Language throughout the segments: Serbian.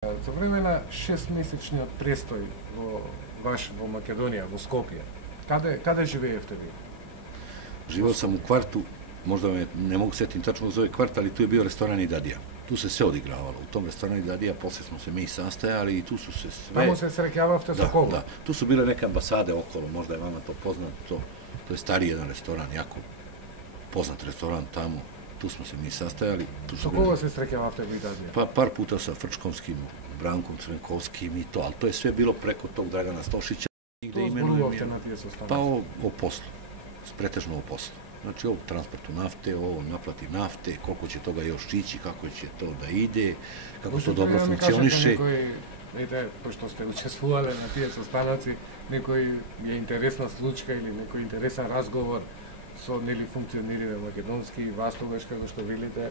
За време на 6-месечниот престој во Македонија, во Скопје, каде живеевте ви? Живео sam u kvartu, možda ne mogu setiti tačno zove kvart, ali tu je bio restoran Idadija. Tu se sve odigravalo. U tom restoranu Idadija posle smo se mi sastajali i tu su se sve... Tamo se sreќававте со кого? Da. Tu su bile neke ambasade okolo, možda je vama to poznato. To je stari jedan restoran, jako poznat restoran tamo. Tu smo se mi sastajali. Со кого се среќававте во Идадија? Pa par puta sa Frčkomskim, Brankom Crvenkovskim i to, ali to je sve bilo preko tog Dragana Stošića. Што зборувавте на тие состаноци? Pa o poslu, pretežno o poslu. Znači o transportu nafte, o naplati nafte, koliko će toga još ići, kako će to da ide, kako to dobro funkcioniše. Пошто сте учествувале на тие состаноци, некој е интересна случка или некој интересен разговор со функционери македонски и вас тогаш како што велите,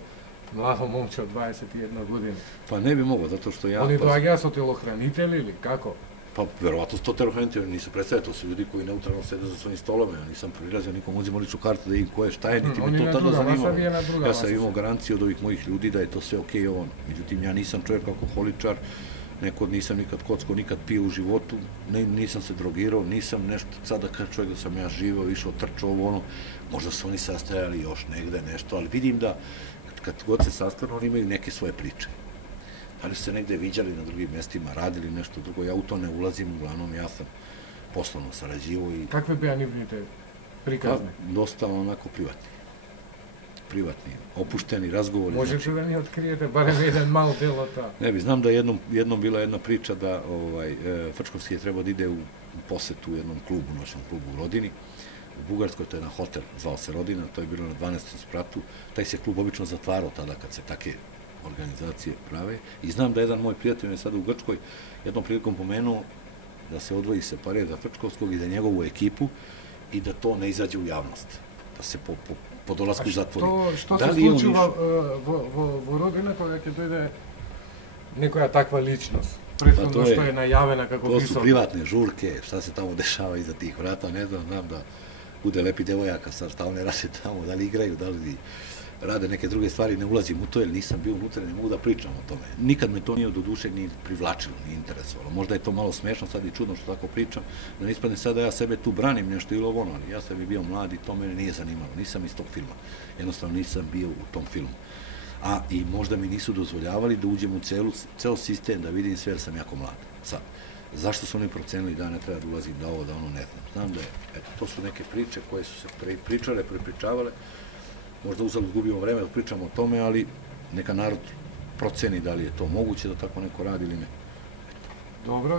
младо момче од 21 години. Pa ne bi mogao, zato što ja... Они доаѓаа со телохранители или како? Pa verovatno su to telohranitelji, nisu predstavljali, to su ljudi koji neutralno sede za svojim stolome, ja nisam prilazio nikom uzimao ličnu kartu da im ko je šta je, niti me to tada zanimalo. Ja sam imao garanciju od ovih mojih ljudi da je to sve okej on. Međutim, ja nisam čovjek alkoholičar, nisam nikad kocko, nikad pio u životu, nisam se drogirao, nisam nešto, sada kad čovjek da sam ja živao, išao, trčao ovo ono, možda su oni sastajali još negde nešto, ali vidim da kad god se sastanu, oni imaju neke svoje priče. Ali su se negde viđali na drugim mestima, radili nešto drugo, ja u to ne ulazim, uglavnom ja sam poslovno sarađivo i... Kakve bea nивните приказни? Dosta onako privatni, opušteni razgovori. Možete da mi otkrijete barem jedan mal deo od ta? Ne bi, znam da jednom bila jedna priča da Frčkovski je trebao da ide u posetu u jednom klubu, noćnom klubu u Rodini. U Bugarskoj, to je jedan hotel, zvao se Rodina, to je bilo na 12. spratu. Taj se klub obično zatvarao tada kad se take organizacije prave. I znam da jedan moj prijatelj je sada u Grčkoj jednom prilikom pomenuo da se odvoji separira za Frčkovskog i za njegovu ekipu i da to ne izađe u javnost. Da se po dolasku zatvori. Što se случува во Родина кога ќе дојде некоја таква личност? Претходно што е најавена како висок. To su privatne žurke, šta se tamo dešava iza tih vrata, ne znam da bude lepi devojaka, šta one rade tamo, da li igraju, da li rade neke druge stvari, ne ulazim u to jer nisam bio unutra, ne mogu da pričam o tome. Nikad me to nije do duše ni privlačilo, ni interesovalo. Možda je to malo smešno sad i čudno što tako pričam, da ne ispadne sad da ja sebe tu branim nešto ili ovo, ali ja sam bio mlad i to mene nije zanimalo. Nisam iz tog filma. Jednostavno nisam bio u tom filmu. A i možda mi nisu dozvoljavali da uđem u ceo sistem, da vidim sve jer sam jako mlad. Sad, zašto su oni procenili da ne treba da ulazim, da ovo, da ono, ne znam. Znam da je, to su neke priče koje su se prepričavale, možda uzalud gubimo vreme da pričamo o tome, ali neka narod proceni da li je to moguće da tako neko radi ili ne. Dobro.